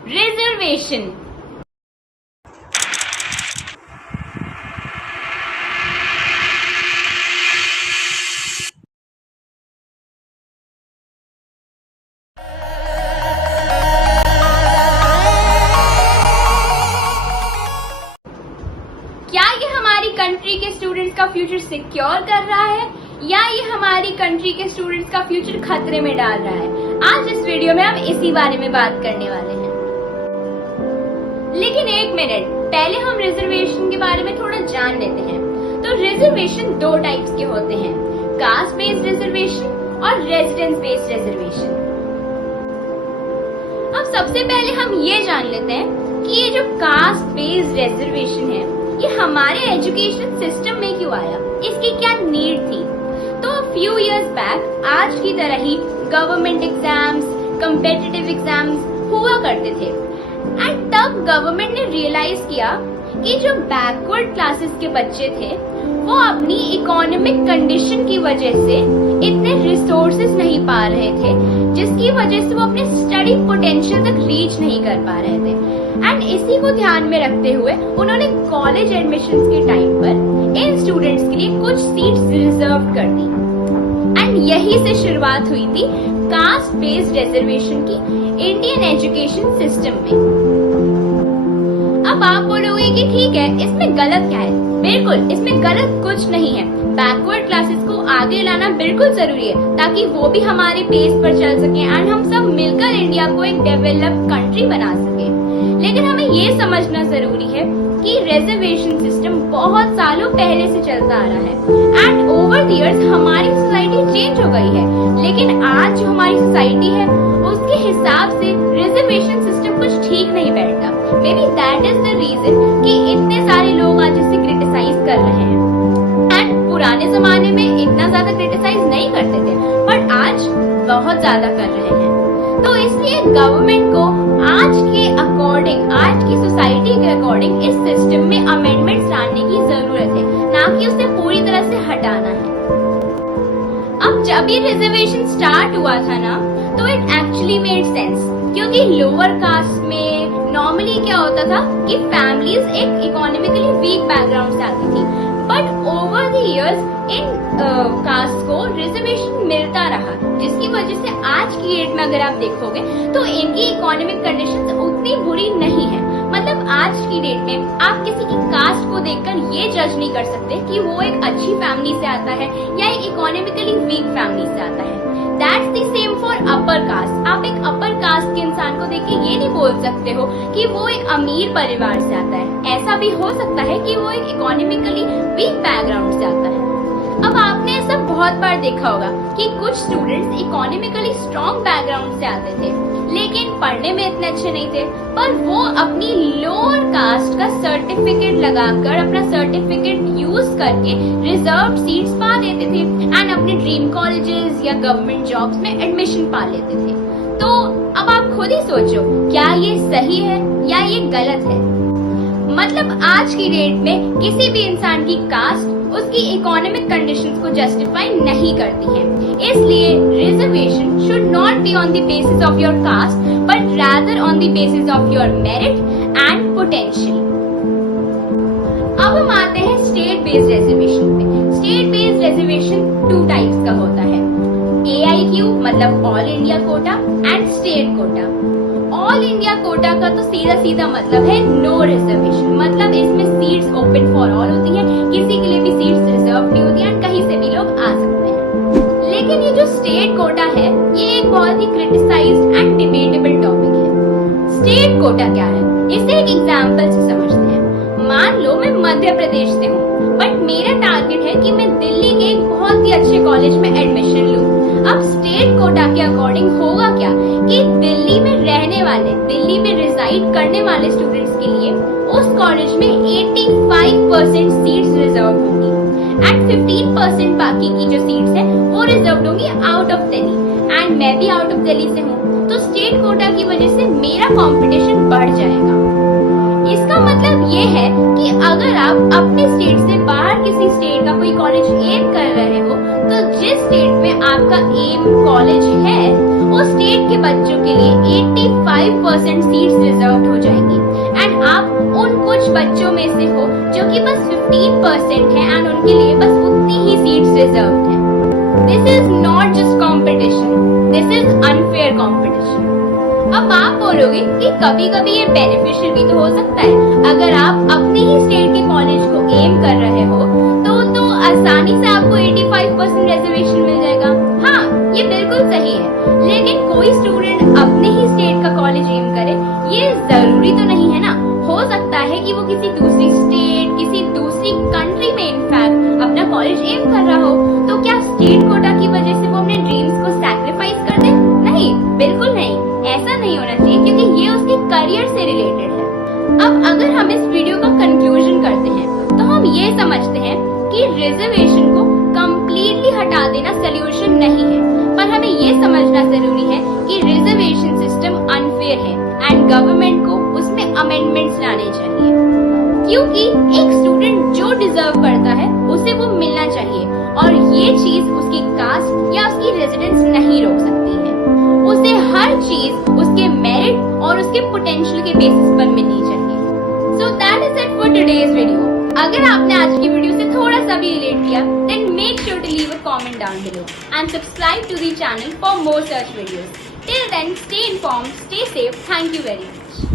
Reservation. क्या ये हमारी कंट्री के स्टूडेंट्स का फ्यूचर सिक्योर कर रहा है या ये हमारी कंट्री के स्टूडेंट्स का फ्यूचर खतरे में डाल रहा है? आज इस वीडियो में हम इसी बारे में बात करने वाले हैं। लेकिन एक मिनट, पहले हम रिजर्वेशन के बारे में थोड़ा जान लेते हैं। तो रिजर्वेशन दो टाइप्स के होते हैं, कास्ट बेस्ड रिजर्वेशन और रेजिडेंस बेस्ड रिजर्वेशन। अब सबसे पहले हम ये जान लेते हैं कि ये जो कास्ट बेस्ड रिजर्वेशन है ये हमारे एजुकेशन सिस्टम में क्यों आया, इसकी क्या नीड थी। तो फ्यू इयर्स बैक आज की तरह ही गवर्नमेंट एग्जाम्स, कम्पिटिटिव एग्जाम्स हुआ करते थे एंड तब गवर्नमेंट ने रियलाइज किया कि जो बैकवर्ड क्लासेस के बच्चे थे वो अपनी इकोनॉमिक कंडीशन की वजह से इतने रिसोर्सेज नहीं पा रहे थे, जिसकी वजह से वो अपने स्टडी पोटेंशियल तक रीच नहीं कर पा रहे थे। एंड इसी को ध्यान में रखते हुए उन्होंने कॉलेज एडमिशंस के टाइम पर इन स्टूडेंट्स के लिए कुछ सीट्स रिजर्व कर दी एंड यही से शुरुआत हुई थी कास्ट बेस्ड रिजर्वेशन की इंडियन एजुकेशन सिस्टम में। अब आप बोलोगे कि ठीक है, इसमें गलत क्या है? बिल्कुल, इसमें गलत कुछ नहीं है। बैकवर्ड क्लासेस को आगे लाना बिल्कुल जरूरी है ताकि वो भी हमारे पेस पर चल सके एंड हम सब मिलकर इंडिया को एक डेवलप्ड कंट्री बना सके। लेकिन हमें ये समझना जरूरी है कि रिजर्वेशन सिस्टम बहुत सालों पहले से चलता आ रहा है एंड ओवर द इयर्स हमारी सोसाइटी चेंज हो गई है। लेकिन आज जो हमारी सोसाइटी है उसके हिसाब से रिजर्वेशन सिस्टम कुछ ठीक नहीं बैठता। Maybe that is the reason कि इतने सारे लोग आज इसे क्रिटिसाइज कर रहे हैं एंड पुराने जमाने में इतना ज्यादा क्रिटिसाइज नहीं करते थे बट आज बहुत ज्यादा कर रहे हैं। तो इसलिए गवर्नमेंट को आज के अकॉर्डिंग, आज की सोसाइटी के अकॉर्डिंग इस सिस्टम में अमेंडमेंट्स लाने की जरूरत है, ना कि उसे पूरी तरह से हटाना है। अब जब ये रिजर्वेशन स्टार्ट हुआ था ना तो इट एक्चुअली मेड सेंस, क्योंकि लोअर कास्ट में नॉर्मली क्या होता था कि फैमिलीज एक इकोनॉमिकली वीक बैकग्राउंड से आती थी बट ओवर द इयर्स इन कास्ट को रिजर्वेशन मिलता रहा, जिसकी वजह से आज की डेट में अगर आप देखोगे तो इनकी इकोनॉमिक कंडीशंस उतनी बुरी नहीं है। मतलब आज की डेट में आप किसी की कास्ट को देखकर ये जज नहीं कर सकते कि वो एक अच्छी फैमिली से आता है या एक इकोनॉमिकली वीक फैमिली से आता है। That's the same for upper caste. आप एक अपर कास्ट के इंसान को देख के ये नहीं बोल सकते हो कि वो एक अमीर परिवार से आता है। ऐसा भी हो सकता है कि वो एक इकोनॉमिकली वीक बैकग्राउंड से आता है। अब आपने ऐसा बहुत बार देखा होगा कि कुछ स्टूडेंट्स इकोनॉमिकली स्ट्रॉन्ग बैकग्राउंड से आते थे लेकिन पढ़ने में इतने अच्छे नहीं थे, पर वो अपनी लोअर कास्ट का सर्टिफिकेट लगाकर, अपना सर्टिफिकेट यूज करके रिजर्व सीट्स पा लेते थे एंड अपने ड्रीम कॉलेजेस या गवर्नमेंट जॉब्स में एडमिशन पा लेते थे। तो अब आप खुद ही सोचो, क्या ये सही है या ये गलत है? मतलब आज की डेट में किसी भी इंसान की कास्ट उसकी इकोनॉमिक कंडीशंस को जस्टिफाई नहीं करती है। इसलिए reservation should not be on the basis of your cast but rather on the basis of your merit and potential. अब हम आते हैं स्टेट बेस्ड रिजर्वेशन पे। State based reservation two types का होता है, AIQ मतलब all India quota and state quota. All India quota का तो सीधा सीधा मतलब है नो रिजर्वेशन, मतलब इसमें सीट्स ओपन फॉर ऑल होती है, किसी के लिए भी सीट्स रिजर्व नहीं होती है, कहीं से भी लोग आ सकते हैं। लेकिन ये जो स्टेट कोटा है ये एक बहुत ही क्रिटिसाइज्ड एंड डिबेटेबल टॉपिक है। स्टेट कोटा क्या है, इसे एक एग्जाम्पल से समझते हैं। मान लो मैं मध्य प्रदेश से हूँ बट मेरा टारगेट है कि मैं दिल्ली के एक बहुत ही अच्छे कॉलेज में एडमिशन लूँ। अब स्टेट कोटा के अकॉर्डिंग होगा क्या कि दिल्ली में रहने वाले, दिल्ली में रिजाइड करने वाले स्टूडेंट्स के लिए उस कॉलेज में 85% सीट्स रिजर्व होंगी एंड 15% बाकी की जो सीट्स है वो रिजर्व होंगी आउट ऑफ दिल्ली एंड मैं भी आउट ऑफ दिल्ली से हूँ। तो स्टेट कोटा की वजह से मेरा कंपटीशन बढ़ जाएगा। इसका मतलब ये है कि अगर आप अपने स्टेट से बाहर किसी स्टेट का कोई कॉलेज एम कर रहे हो तो जिस स्टेट में आपका एम कॉलेज है वो स्टेट के बच्चों के लिए 85% सीट्स रिजर्व हो जाएंगी एंड आप उन कुछ बच्चों में से हो जो कि बस 15% है एंड उनके लिए बस उतनी ही सीट्स रिजर्व है। This is not just competition, this is unfair competition. अब आप बोलोगे कि कभी कभी ये बेनिफिशियल भी तो हो सकता है। अगर आप अपने ही स्टेट के कॉलेज को एम कर रहे हो तो आसानी से आपको 85% रिजर्वेशन मिल जाएगा। हाँ, ये बिल्कुल सही है, लेकिन कोई स्टूडेंट अपने ही स्टेट का कॉलेज एम करे ये जरूरी तो नहीं है ना। हो सकता है कि वो किसी दूसरी स्टेट, किसी दूसरी कंट्री में इनफैक्ट अपना कॉलेज एम कर रहा हो, तो क्या स्टेट कोटा की वजह से वो अपने ड्रीम्स को सैक्रिफाइस कर दे? नहीं, बिल्कुल नहीं, ऐसा नहीं होना चाहिए, क्योंकि ये उसके करियर से रिलेटेड है। अब अगर हम इस वीडियो का कंक्लूजन करते हैं तो हम ये समझते हैं कि रिजर्वेशन को कंप्लीटली हटा देना सोल्यूशन नहीं है, पर हमें ये समझना जरूरी है कि रिजर्वेशन सिस्टम अनफेयर है एंड गवर्नमेंट को उसमें अमेंडमेंट्स लाने चाहिए, क्योंकि एक स्टूडेंट जो डिजर्व करता है उसे वो मिलना चाहिए और ये चीज उसकी कास्ट या उसकी रेजिडेंस नहीं रोक सकती है। उसे हर चीज उसके मेरिट और उसके पोटेंशियल के बेसिस पर मिलनी चाहिए। So that is it for today's video. अगर आपने आज की वीडियो से थोड़ा सा भी रिलेट किया, then make sure to leave a comment down below and subscribe to the channel for more such videos. Till then, stay informed, stay safe. Thank you very much.